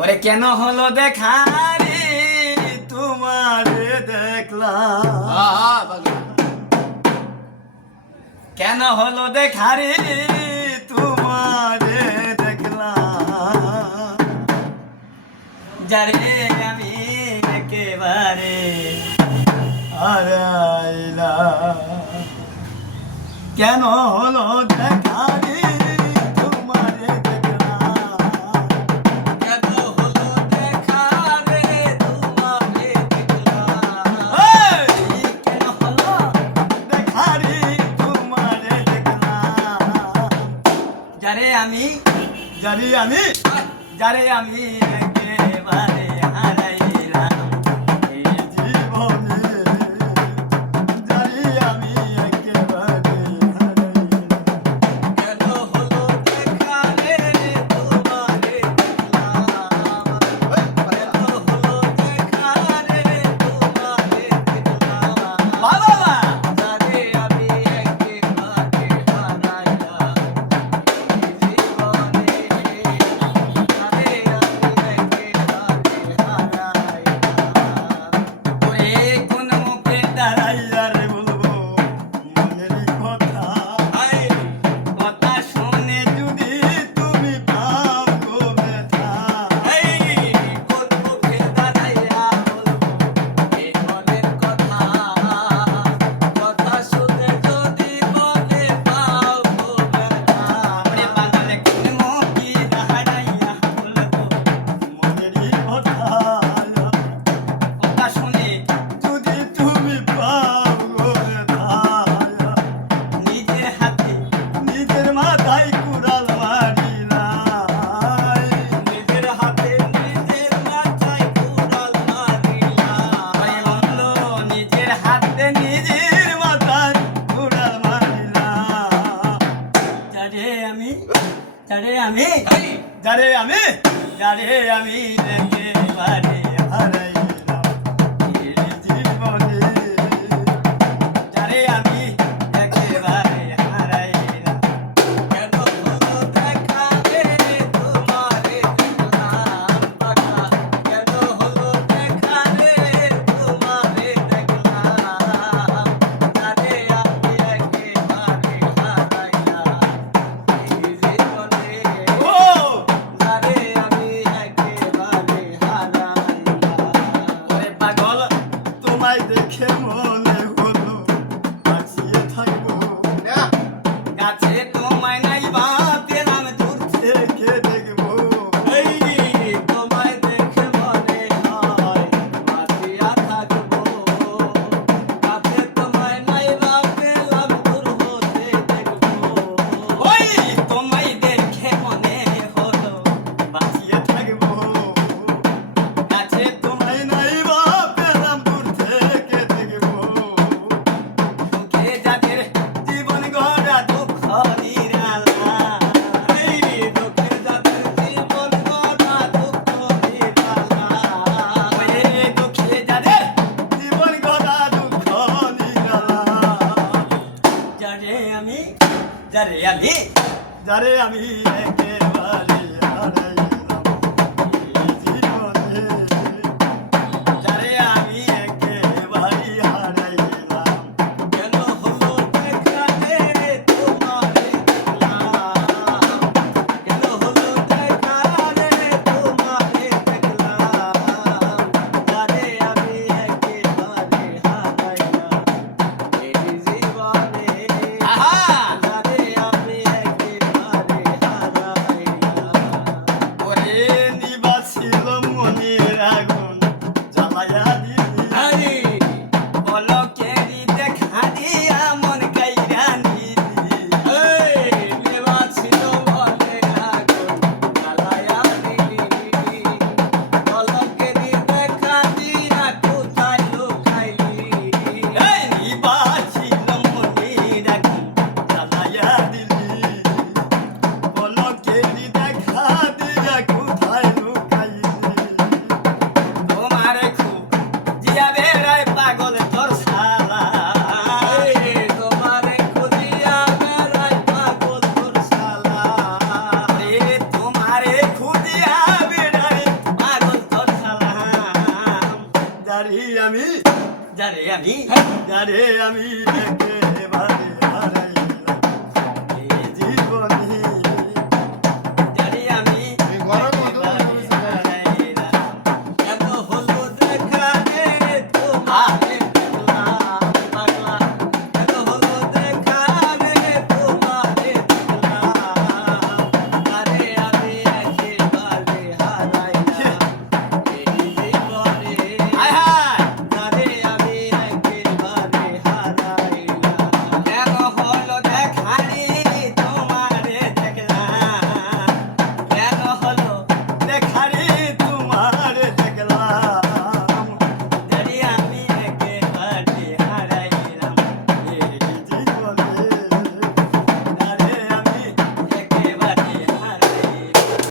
ওরে কেন হলো দেখা রে তোমারে দেখলাম, কেন হলো দেখা রে তোমারে দেখলাম, যারে আমি একেবারে হারাইলাম। কেন হলো দেখা রে তোমারে দেখলাম, কেন হলো দেখা রে তোমারে দেখলাম, কেন হলো দেখা রে তোমারে দেখলাম, যারে আমি একেবারে হারাইলাম এই জীবনে, যারে আমি একেবারে হারাইলাম। কেন হলো দেখা রে তোমারে দেখলাম, কেন হলো দেখা রে তোমারে দেখলাম, বাবা যারে আমি একেবারে হারাইলাম এই জীবনে, যারে আমি একেবারে হারাইলাম। ওরে কোন মুখে দাঁড়াইয়া রে বলবো মনেরই কথা, কথা শুনে যদি তুমি পাও গো ব্যথা। কোন মুখে দাঁড়াইয়া বলবো এই মনের কথা, কথা শুনে যদি মনে পাও গো ব্যথা। ওরে পাগলে কোন মুখে দাঁড়াইয়া বলবো মনেরই কথা, কথা শুনে যদি তুমি পাও গো ব্যথা। নিজের হাতে নিজের মাথায় কুড়াল মারিলাই, নিজের হাতে নিজের মাথায় কুড়াল মারিলাম। ওরে বন্ধু নিজের হাতে নিজের মাথায় কুড়াল মারিলাম। যারে আমি একেবারে হারাইলাম এই জীবনে, যারে আমি একেবারে হারাইলাম। কেন হলো দেখা রে তোমারে দেখলাম বাছা, কেন হলো দেখা রে তোমারে দেখলাম, যারে আমি একেবারে হারাইলাম এই জীবনে, ও যারে আমি একেবারে হারাইলাম। ওরে পাগল তোমায় দেখে মনে হলো বাঁচিয়ে থাকবো, কাছে তোমায় নাই বা পেলাম দূর থেকে দেখবো। তোমায় দেখে মনে হয় বাঁচিয়া থাকবো, কাছে তোমায় নাই বা পেলাম দূর হতে দেখবো। ওই তোমায় দেখে মনে হলো বাঁচিয়ে থাকবো, কাছে তোমায় নাই বা পেলাম দূর থেকে দেখবো। সুখে যাদের জীবন গড়া দুঃখ নিরালা, দুঃখে যাদের জীবন গড়া দুঃখ নিরালা, ওরে দুঃখে যাদের জীবন গড়া দুঃখ নিরালা, যারে আমি একেবারে হারাইলাম এই জীবনে, যারে আমি একেবারে হারাইলাম। কেন হলো দেখা রে তোমারে দেখলাম, কেন হলো দেখা রে তোমারে দেখলাম, যারে আমি একেবারে হারাইলাম এই জীবনে, আহা! যারে আমি একেবারে হারাইলাম। যারে আমি